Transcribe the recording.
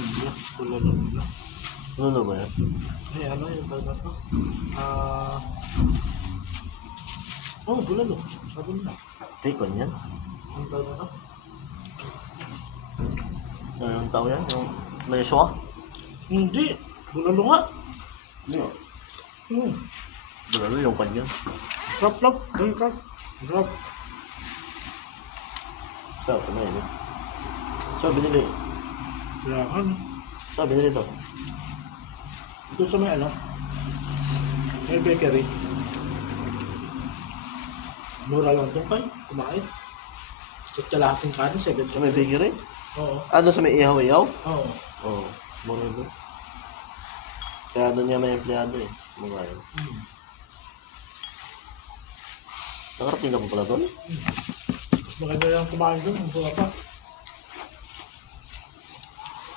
niya. Bulalo nila. Ano ba yan? Eh, ano yung burger to? Oh, bulalo. Sabi nila. Bacon yan? Ang burger to? Ano yung tao yan? Yung may swa? Hindi. Bulalo nga. Hindi. Hmm. Yung kanya. Sarap. Burger. Sarap. Sarap na yun. So, binili. Kaya ano? So, binili ito. Ito sa may ano? May bakery. Mura lang ito kay. Kumain. At kalahating kanin, 7. So, may bakery? Oo. Doon sa may ihaw-ihaw? Oo. Oo. Mura doon. Kaya doon niya may empleyado eh. Mura yun. Nakarating ka pa pala doon? Maganda yung kumain doon. Ang buka pa.